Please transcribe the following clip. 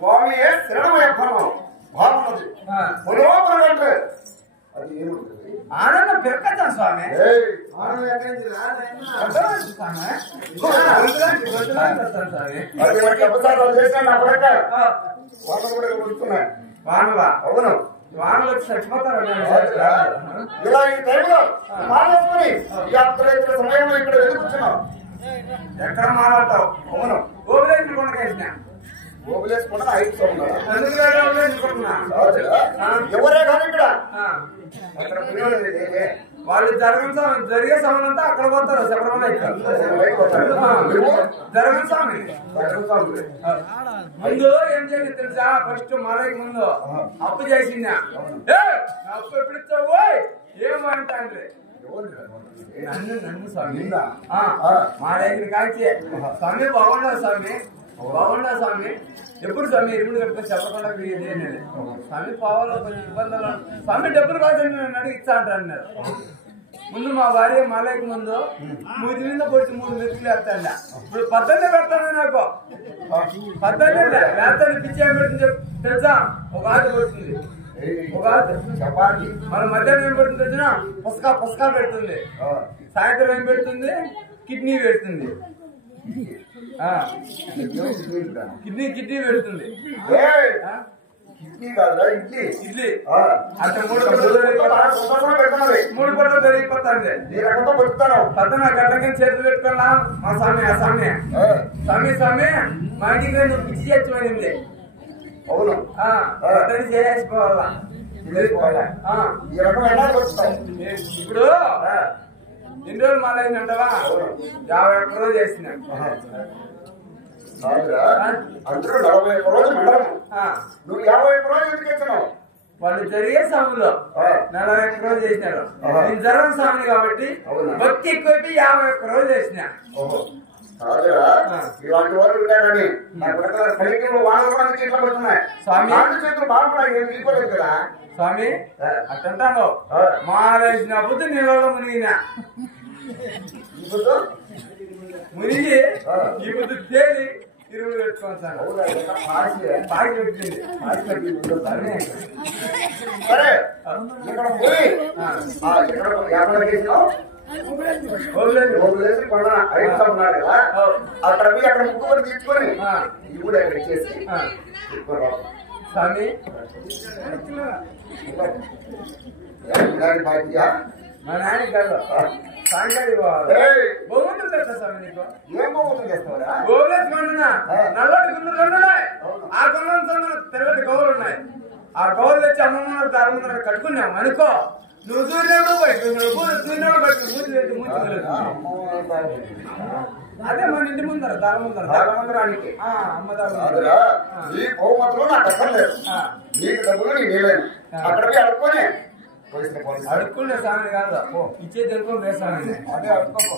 స్వామి ఆనందం పెరగచ్చా స్వామి వానవా అవును వానలు వచ్చి చచ్చిపోతారు ఇలా ఈ టైంలో మానేసుకుని సమయంలో ఇక్కడ ఎదుర్కొచ్చున్నాం ఎక్కడ మాట్లాడతావు అవును ఓబులేసి కొండకేసిన ఓబులేసుకుంటా 5 ఎవరే కానీ ఇక్కడ వాళ్ళు జరిగే సమయం అంతా అక్కడ పోతారు శబరిమల జరగని స్వామి ముందు ఏం చేయండి తెలుసా ఫస్ట్ మలకి ముందు అప్పు చేసిందా అప్పు ఎప్పుడు ఇచ్చావు ఏమంటా అంటే నన్ను స్వామి మా దగ్గర కాల్చి స్వామి బాగుండదు స్వామి బాగుండా స్వామి ఎప్పుడు స్వామి ఎరువులు కట్టుకొని చెప్పకుండా స్వామి పోవాలో కొంచెం ఇబ్బందులు స్వామి డబ్బులు కాదు నన్ను అడిగి ఇచ్చా అంటారు ముందు మా భార్య మాలయ్యకు ముందు 3 మీద పొడిచి 3 మెతుకులు వేస్తాండ ఇప్పుడు 18 పెడతాను నాకు 18 వేస్తాను పిచ్చి ఏం పెడుతుంది తెలుసా ఒక ఆట పెడుతుంది ఒక ఆట చపాతి మన మధ్యాహ్నం ఏం పెడుతుంది తెలిసిన పుస్తకా పెడుతుంది సాయంత్రం ఏం పెడుతుంది కిడ్నీ పెడుతుంది కిడ్నీ పెడుతుంది ఇడ్లీ అంటే 3 పూటలు జరిగిపోతాను పద్దన గడ్డకి చేతులు పెట్టుకున్నా మా స్వామి మా ఇంటికి నువ్వు పిచ్చి చేర్చుమైంది అవును చేసిపోవాలా ఇప్పుడు ఎన్ని రోజులు మాలైందంటవా 51 రోజు చేసిన అందరూ 41 రోజులు ఉండరు. నువ్వు 51 రోజులు ఎందుకు ఇచ్చినావు? వాళ్ళు జరిగే స్వామిలో 41 రోజులు చేసినారు. నేను జరగని స్వామిని కాబట్టి భక్తి ఎక్కువైపోయి 51 రోజులు చేసిన. ఇలాంటి వాళ్ళు ఉంటారని కలిగిన వానవానికి ఇట్లా పడుతున్నాయి. స్వామి చేతులు బాగుపడాలి తీసుకోలేదు కదా స్వామి. అట్టంటాను మారేసిన బుద్ధి నీళ్ళలో మునిగినా మునిగి ఈ బుద్ధి తేలి ఇరువులు పెట్టుకోవాలి బాగా పెట్టింది. సరే ఇక్కడ పోయి ఉన్నాడు కదా అక్కడ పోయి అక్కడ ముక్కుబడి తీసుకొని ఇప్పుడు అక్కడ చేసి స్వామి మా నాయన కాదు సాయంకాలం బహుమతులు తెస్తా స్వామి. నీకు ఏం బహుమతులు చేస్తావా? గోవులేసి కొంటున్నా నల్లటి గుండెలు ఉన్నాయి. ఆ గుండెలు తెల్లటి గోవులు ఉన్నాయి. ఆ గోవులు తెచ్చి అమ్మమ్మ ధర్మ కట్టుకున్నాం అనుకో. నువ్వు దూరినప్పుడు దూరినప్పుడు అదే మన ఇంటి ముందర దాని ముందరానికి అమ్మ ఈ బహుమతులు నాకు అక్కర్లేదు. నీకు డబ్బులు నీకు వేయలేదు. అక్కడ పోయి అడుక్కొని అడుక్కునే స్వామిని కాదు ఇచ్చే తెలుగు వేసామని అదే అడుక్కో.